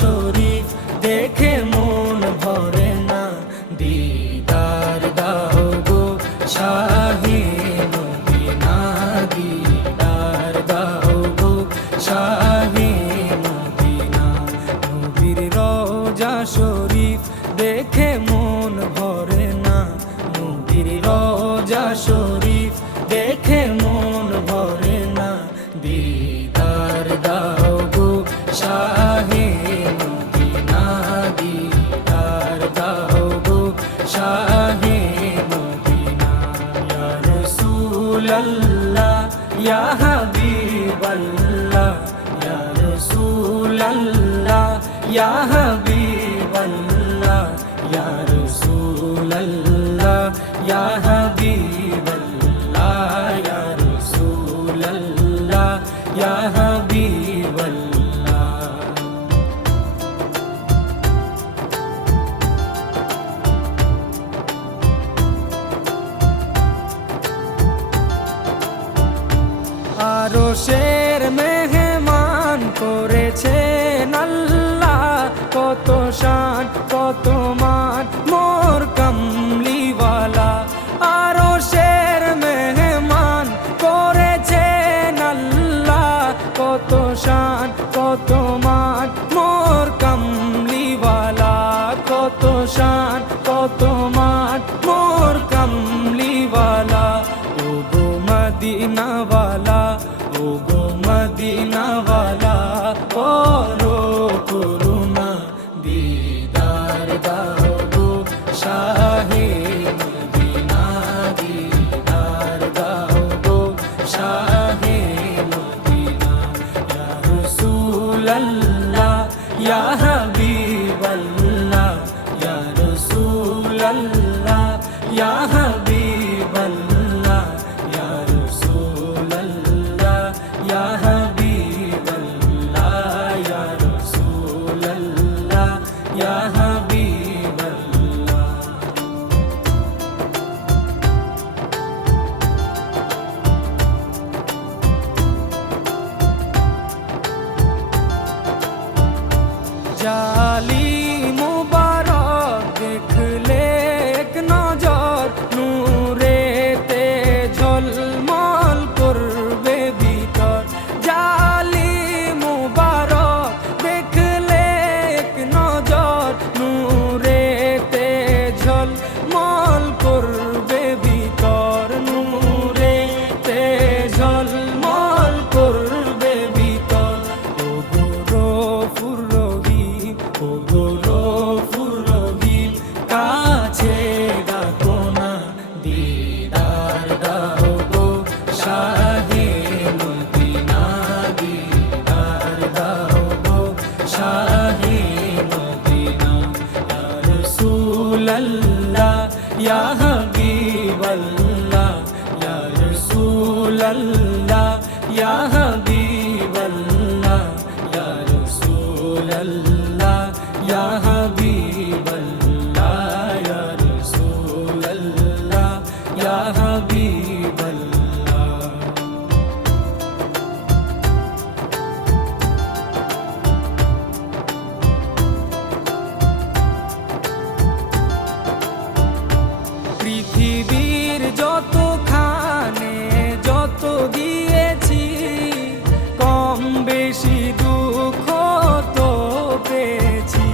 শরীফ দেখে মন ভরে না, দিদার দাও গো শাহে মদিনা, দিদার দাও গো শাহে মদিনা। নবীর রওজা শরীফ দেখে মন ভরে না, নবীর রওজা শরীফ দেখে মন ভরে না, দিদার দাও গো শাহে মদিনা, দিদার দাও গো শাহে মদিনা। ইয়া রাসূলাল্লাহ ইয়া হাবিবাল্লাহ, ইয়া রাসূলাল্লাহ ইয়া হাবিবাল্লাহ, ইয়া রাসূলাল্লাহ ইয়া হাবিবাল্লাহ, ইয়া রাসূলাল্লাহ ইয়া হাবিবাল্লাহ। আরশের মেহমান করেছেন আল্লাহ, কত শান কত মান মোর কামলিওয়ালা। আরশের মেহমান করেছেন আল্লাহ, কত শান কত মান মোর কামলিওয়ালা, কত শান কত মান মোর কামলিওয়ালা। ও গো মদিনাওয়ালা, ও গো মদিনাওয়ালা, করো করুণা, দিদার দাও গো শাহে মদিনা, দিদার দাও গো শাহে মদিনা। ইয়া রাসূলাল্লাহ ইয়া হাবিবাল্লাহ, ইয়া রাসূলাল্লাহ ইয়া হাবিবাল্লাহ, ইয়া রাসূলাল্লাহ ইয়া হাবিবাল্লাহ, ইয়া রাসূলাল্লাহ ইয়া হাবিবাল্লাহ। জালি মুবারক দেখলে এক নজর, নূরেতে ঝলমল করবে ভিতর। জালি মুবারক দেখলে এক নজর, নূরেতে ঝলমল করবে ভিতর, নূরেতে ঝলমল করবে ভিতর। ও গো গফুর রহিম, ও গো গফুর রহিম, কাছে ডাকো না, দিদার দাও গো শাহে মদিনা, দিদার দাও গো শাহে মদিনা। ইয়া রাসূলাল্লাহ ইয়া হাবিবাল্লাহ, ইয়া রাসূলাল্লাহ ইয়া হাবিবাল্লাহ, ইয়া রাসূলাল্লাহ ইয়া হাবিবাল্লাহ, ইয়া রাসূলাল্লাহ ইয়া হাবিবাল্লাহ। পৃথিবীর যতখানে যত গিয়েছি, কম বেশি দুঃখ তো পেয়েছি।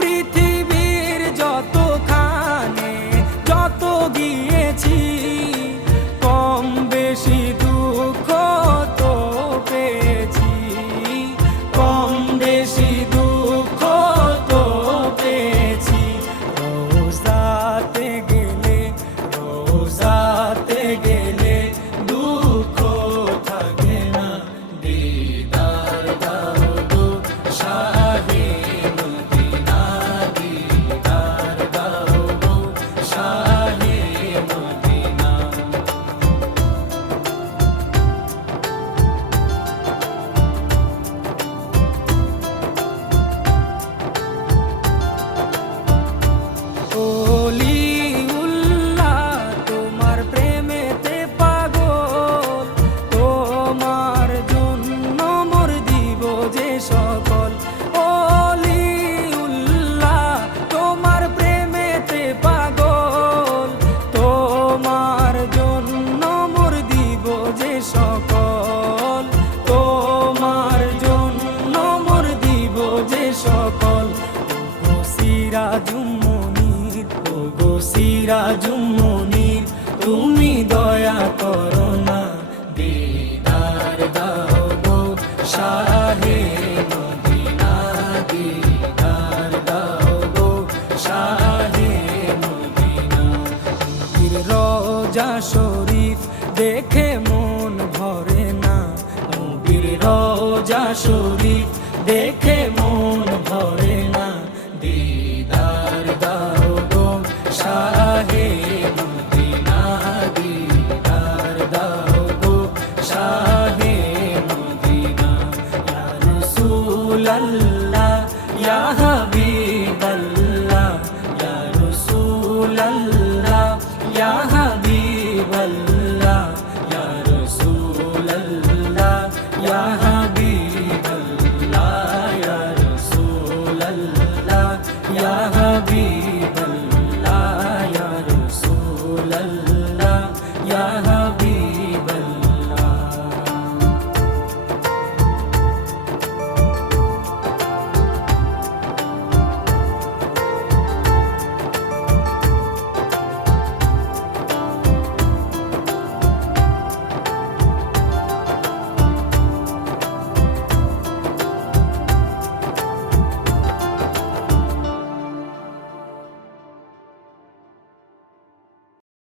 পৃথিবীর যতখানে যত গিয়েছি, কম বেশি দুঃখ তো পেয়েছি, কম বেশি দুঃখ তো পেয়েছি। রোজাতে গেলে, রোজাতে গেলে দুঃখ থাকে না, দিদার দাও গো শাহে মদিনা, দিদার দাও গো শাহে মদিনা। সিরাজুম মনির, ও গো সিরাজুম মনির, তুমি দয়া করো না, দিদার দাও গো শাহে মদিনা, দিদার দাও গো শাহে মদিনা। নবীর রওজা শরীফ দেখে মন ভরে না, নবীর রওজা শরীফ দেখে মন ভরে না, দিদার দাও গো শাহে মদিনা, দিদার দাও গো শাহে মদিনা। ইয়া রাসূলাল্লাহ ইয়া হাবিব